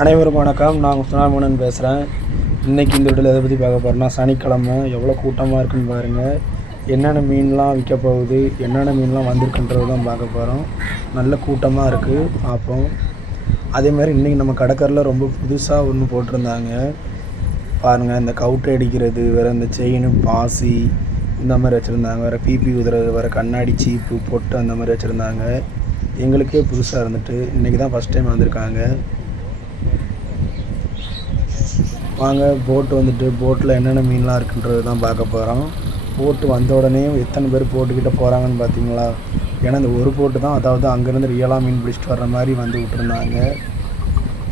அனைவருக்கும் வணக்கம். நான் சுனாமணன் பேசுகிறேன். இன்றைக்கி இந்த வீடியோவில் எதை பற்றி பார்க்க போகிறேன்னா, சனிக்கிழமை எவ்வளோ கூட்டமாக இருக்குன்னு பாருங்கள். என்னென்ன மீன்லாம் விற்க போகுது, என்னென்ன மீன்லாம் வந்திருக்குன்றது தான் பார்க்க போகிறோம். நல்ல கூட்டமாக இருக்குது, பார்ப்போம். அதேமாதிரி இன்றைக்கி நம்ம கடற்கரையில் ரொம்ப புதுசாக ஒன்று போட்டிருந்தாங்க பாருங்கள். இந்த கவுட்டை அடிக்கிறது, வேறு இந்த செயின் பாசி இந்த மாதிரி வச்சுருந்தாங்க, வேறு பிபி உதுறது, வேறு கண்ணாடி சீப்பு பொட்டு அந்த மாதிரி வச்சுருந்தாங்க. எங்களுக்கே புதுசாக இருந்துட்டு இன்றைக்கி தான் ஃபஸ்ட் டைம் வந்திருக்காங்க. வாங்க போட்டு வந்துட்டு போட்டில் என்னென்ன மீன்லாம் இருக்குன்றது தான் பார்க்க போகிறோம். போட்டு வந்த உடனே எத்தனை பேர் போட்டுக்கிட்ட போகிறாங்கன்னு பார்த்தீங்களா? ஏன்னா இந்த ஒரு போட்டு தான், அதாவது அங்கேருந்து ரியலாக மீன் பிடிச்சிட்டு வர்ற மாதிரி வந்து விட்டுருந்தாங்க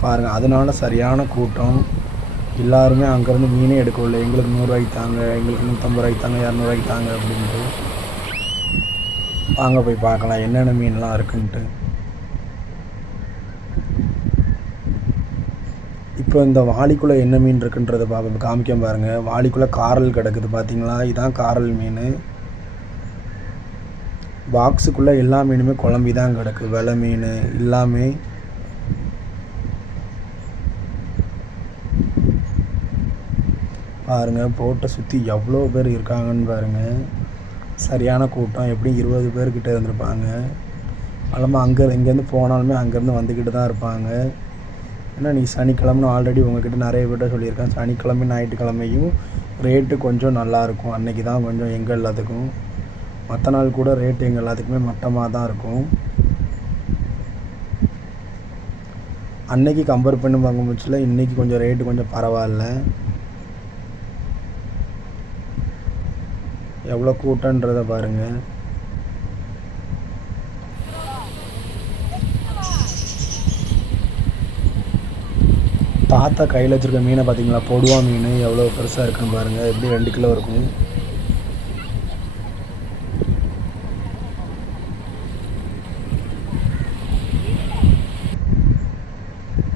பாருங்கள். அதனால சரியான கூட்டம். எல்லாருமே அங்கேருந்து மீனே எடுக்கவில்லை. எங்களுக்கு 100 தாங்க, எங்களுக்கு 150 தாங்க, 200 தாங்க அப்படின்ட்டு. வாங்க போய் பார்க்கலாம் என்னென்ன மீன்லாம் இருக்குன்ட்டு. இப்போ இந்த வாளிக்குள்ளே என்ன மீன் இருக்குன்றதை காமிக்க பாருங்கள். வாளிக்குள்ளே காரல் கிடக்குது பார்த்தீங்களா? இதுதான் காரல் மீன். பாக்ஸுக்குள்ளே எல்லா மீனுமே குழம்பி தான் கிடக்கு. வெலை மீன் எல்லாமே. பாருங்கள் போட்டை சுற்றி எவ்வளோ பேர் இருக்காங்கன்னு பாருங்கள். சரியான கூட்டம். எப்படியும் 20 பேர்கிட்ட இருந்திருப்பாங்க. அல்லாமல் இங்கேருந்து போனாலுமே அங்கேருந்து வந்துக்கிட்டு தான் இருப்பாங்க. ஏன்னா நீ சனிக்கிழமை ஆல்ரெடி உங்கள்கிட்ட நிறைய பேர்ட்ட சொல்லியிருக்கேன். சனிக்கிழமை ஞாயிற்றுக்கிழமையும் ரேட்டு கொஞ்சம் நல்லாயிருக்கும். அன்றைக்கி தான் கொஞ்சம் எங்கள் எல்லாத்துக்கும், மற்ற நாள் கூட ரேட்டு எங்கள் எல்லாத்துக்குமே மட்டமாக தான் இருக்கும். அன்னைக்கு கம்பேர் பண்ணி பார்க்க முச்சில் இன்றைக்கி கொஞ்சம் ரேட்டு கொஞ்சம் பரவாயில்ல. எவ்வளோ கூட்டன்றதை பாருங்கள். தாத்தா கையில் வச்சுருக்க மீனை பார்த்தீங்களா? பொடுவா மீன் எவ்வளோ பெருசாக இருக்குன்னு பாருங்கள். எப்படி 2 கிலோ இருக்கும்.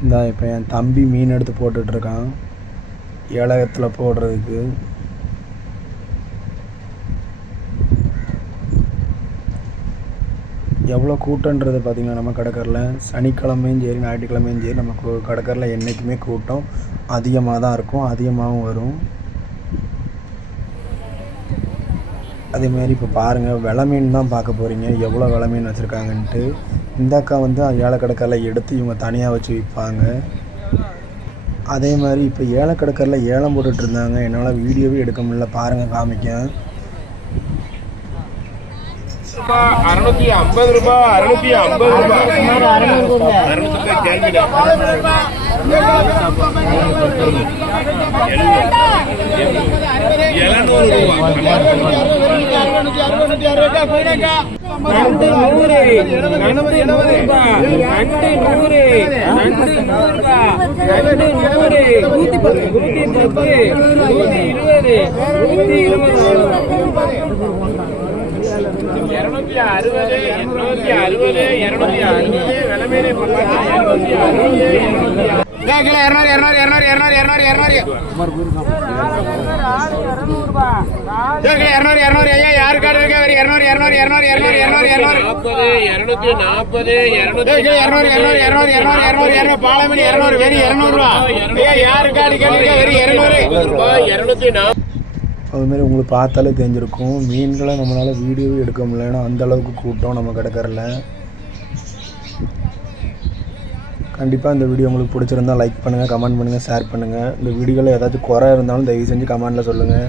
இந்த இப்போ என் தம்பி மீன் எடுத்து போட்டுட்ருக்கான் ஏலகத்தில் போடுறதுக்கு. எவ்வளோ கூட்டன்றது பார்த்திங்கன்னா, நம்ம கடற்கரையில் சனிக்கிழமையும் சரி ஞாயிற்றுக்கிழமையும் சரி நமக்கு கடற்கரையில் என்றைக்குமே கூட்டம் அதிகமாக தான் இருக்கும், அதிகமாகவும் வரும். அதேமாரி இப்போ பாருங்கள், வெலை மீன் தான் பார்க்க போகிறீங்க. எவ்வளோ வெலை மீன் வச்சுருக்காங்கன்ட்டு. இந்த அக்கா வந்து ஏலக்கடற்கரையில் எடுத்து இவங்க தனியாக வச்சு விற்பாங்க. அதே மாதிரி இப்போ ஏலக்கடற்கரையில் ஏலம் போட்டுட்ருந்தாங்க. என்னால் வீடியோவே எடுக்க முடியல. பாருங்கள், காமிக்க. 650 ரூபாய், 650 ரூபாய், 600 கேள்விடா. 700 அதுமாரி உங்களுக்கு பார்த்தாலே தெரிஞ்சிருக்கும். மீன்களை நம்மளால் வீடியோவே எடுக்க முடியலன்னா அந்தளவுக்கு கூட்டம் நம்ம கடற்கரையில். கண்டிப்பாக இந்த வீடியோ உங்களுக்கு பிடிச்சிருந்தால் லைக் பண்ணுங்கள், கமெண்ட் பண்ணுங்கள், ஷேர் பண்ணுங்கள். இந்த வீடியோவில் ஏதாச்சும் குறை இருந்தாலும் தயவு செஞ்சு கமெண்டில் சொல்லுங்கள்.